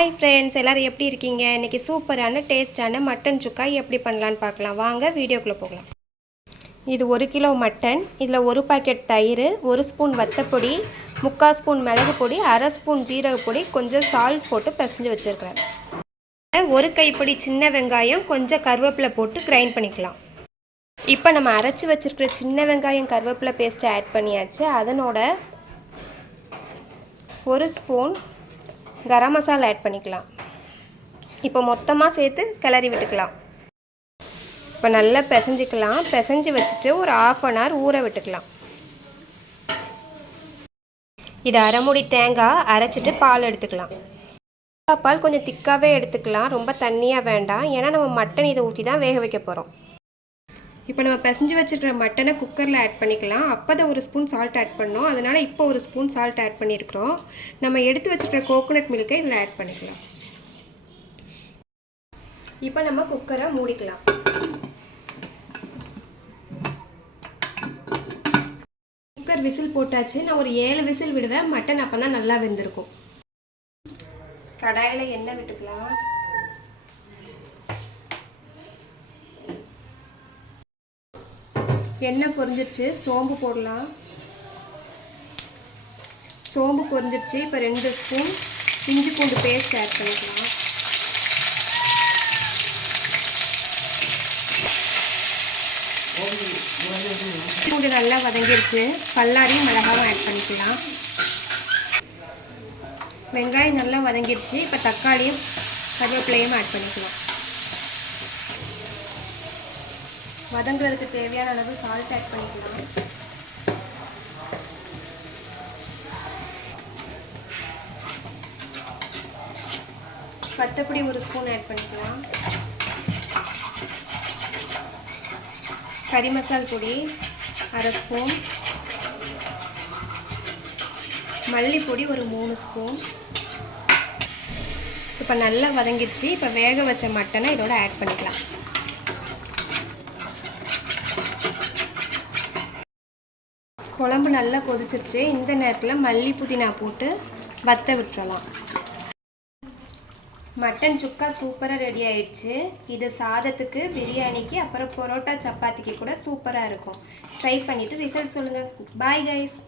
Hi friends, எல்லோரும் எப்படி இருக்கீங்க? இன்றைக்கி சூப்பரான டேஸ்டான மட்டன் சுக்கா எப்படி பண்ணலான்னு பார்க்கலாம். வாங்க வீடியோக்குள்ளே போகலாம். இது 1 கிலோ மட்டன். இதில் 1 பாக்கெட் தயிர், 1 ஸ்பூன் வத்தப்பொடி, 3/4 ஸ்பூன் மிளகு பொடி, 1/2 ஸ்பூன் ஜீரக பொடி, கொஞ்சம் சால்ட் போட்டு பிசைஞ்சு வச்சுருக்கிறேன். 1 கைப்பிடி சின்ன வெங்காயம், கொஞ்சம் கருவேப்பிலை போட்டு கிரைண்ட் பண்ணிக்கலாம். இப்போ நம்ம அரைச்சி வச்சுருக்கிற சின்ன வெங்காயம் கருவேப்பிலை பேஸ்ட்டை ஆட் பண்ணியாச்சு. அதனோட 1 ஸ்பூன் கரம் மசாலா ஆட் பண்ணிக்கலாம். இப்போ மொத்தமாக சேர்த்து கிளறி விட்டுக்கலாம். இப்போ நல்லா பிசைஞ்சிக்கலாம். பிசைஞ்சு வச்சுட்டு ஒரு 1/2 அன் ஹவர் ஊற விட்டுக்கலாம். இது அரை மூடி தேங்காய் அரைச்சிட்டு பால் எடுத்துக்கலாம். பால் கொஞ்சம் திக்காகவே எடுத்துக்கலாம், ரொம்ப தண்ணியாக வேண்டாம். ஏன்னா நம்ம மட்டன் இதை ஊற்றி தான் வேக வைக்க போகிறோம். இப்போ நம்ம பிசைஞ்சு வச்சுருக்கிற மட்டனை குக்கரில் ஆட் பண்ணிக்கலாம். அப்போ தான் 1 ஸ்பூன் சால்ட் ஆட் பண்ணோம், அதனால் இப்போ 1 ஸ்பூன் சால்ட் ஆட் பண்ணியிருக்கிறோம். நம்ம எடுத்து வச்சுருக்கிற கோகோனட் மில்கை இதில் ஆட் பண்ணிக்கலாம். இப்போ நம்ம குக்கரை மூடிக்கலாம். குக்கர் விசில் போட்டாச்சு. நான் ஒரு 7 விசில் விடுவேன். மட்டன் அப்போ தான் நல்லா வெந்திருக்கும். கடாயில் எண்ணெய் விட்டுக்கலாம். எண்ணெய் பொரிஞ்சிருச்சு, சோம்பு போடலாம். சோம்பு பொரிஞ்சிருச்சு. இப்போ 2 ஸ்பூன் இஞ்சி பூண்டு பேஸ்ட் ஆட் பண்ணிக்கலாம். பூண்டு நல்லா வதங்கிருச்சு. பல்லாரி மிளகாவும் ஆட் பண்ணிக்கலாம். வெங்காயம் நல்லா வதங்கிருச்சு. இப்போ தக்காளியும் கருவேப்பிலையும் ஆட் பண்ணிக்கலாம். வதங்குறதுக்கு தேவையான அளவு சால்ட் ஆட் பண்ணிக்கலாம். வத்தப்பொடி 1 ஸ்பூன் ஆட் பண்ணிக்கலாம். கறி மசால் பொடி 1/2 ஸ்பூன், மல்லிப்பொடி ஒரு 3 ஸ்பூன். இப்போ நல்லா வதங்கிடுச்சு. இப்போ வேக வச்ச மட்டனை இதோட ஆட் பண்ணிக்கலாம். குழம்பு நல்லா கொதிச்சிருச்சு. இந்த நேரத்தில் மல்லி புதினா போட்டு வத்த விட்டுறலாம். மட்டன் சுக்கா சூப்பராக ரெடி ஆயிடுச்சு. இது சாதத்துக்கு, பிரியாணிக்கு, அப்புறம் பரோட்டா சப்பாத்திக்கு கூட சூப்பராக இருக்கும். ட்ரை பண்ணிவிட்டு ரிசல்ட் சொல்லுங்கள். Bye guys.